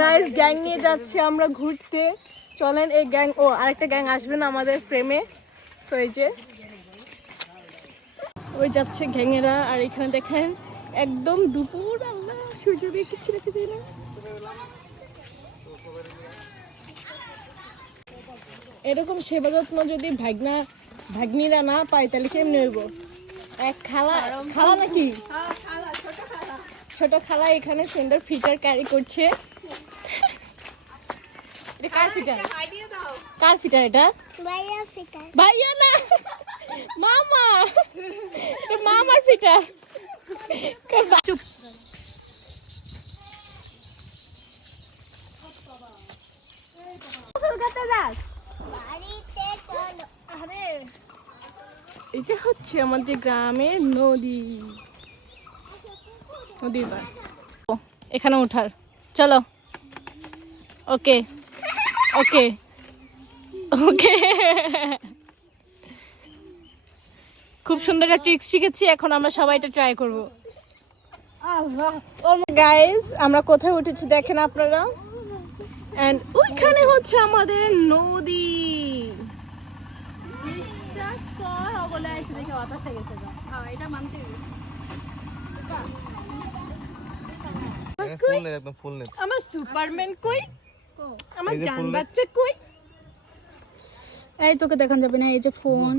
Guys, gang নিয়ে যাচ্ছি আমরা ঘুরতে। চলেন এই গ্যাং, ও আরেকটা গ্যাং আসবে না আমাদের ফ্রেমে। সো এই যে ওই যাচ্ছে গ্যাংয়েরা। আর এখানে দেখেন একদম দুপুর, আল্লাহ সূর্য দিয়ে কিচ্ছু রেখে যায় না। এরকম সেবা যত্ন যদি ভাগ্নিরা না পায় তাহলে কেমনি হইব? এক খালা নাকি ছোট খালা এখানে সুন্দর ফিটার ক্যারি করছে। এটা কার ফিটার? কার ফিটার এটা? ভাইয়া না, মামা। এটা মামার ফিটার। চুপ। এটা হচ্ছে আমাদের গ্রামের নদীর পার। এখানে ওঠার, চলো। ওকে ওকে ওকে। খুব সুন্দর একটা ট্রিক্স শিখেছি, এখন আমরা সবাই এটা ট্রাই করবো। গাইস, আমরা কোথায় উঠেছি দেখেন আপনারা। এন্ড ওইখানে হচ্ছে আমাদের নদী। আমার সুপারম্যান কই? আমার জান বাচ্চা কই? এই তোকে দেখান যাবে না, এই যে ফোন।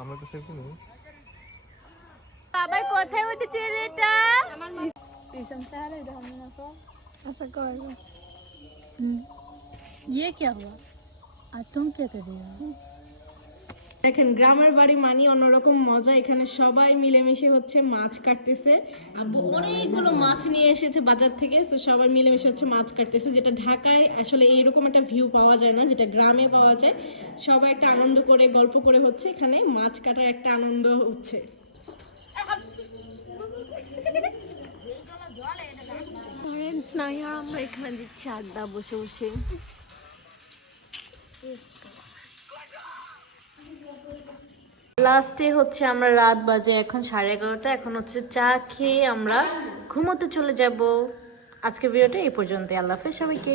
আমরা তো সেফ নেই। বাবা কোথায় উঠেছে এটা? ये क्या हुआ? आज तुम क्या कर रही हो? দেখেন গ্রামের বাড়ি মানি অন্যরকম মজা। এখানে সবাই মিলেমিশে হচ্ছে মাছ কাটতেছে। আব্বু অনেকগুলো মাছ নিয়ে এসেছে বাজার থেকে, তো সবাই মিলেমিশে হচ্ছে মাছ কাটতেছে, যেটা ঢাকায় আসলে এইরকম একটা ভিউ পাওয়া যায় না, যেটা গ্রামে পাওয়া যায়। সবাই একটা আনন্দ করে গল্প করে হচ্ছে এখানে মাছ কাটার একটা আনন্দ হচ্ছে। আমরা এখানে দিচ্ছি আড্ডা বসে বসে। লাস্টে হচ্ছে আমরা রাত বাজে এখন 11:30। এখন হচ্ছে চা খেয়ে আমরা ঘুমোতে চলে যাব। আজকের ভিডিওটা এই পর্যন্ত। আল্লাহ হাফেজ সবাইকে।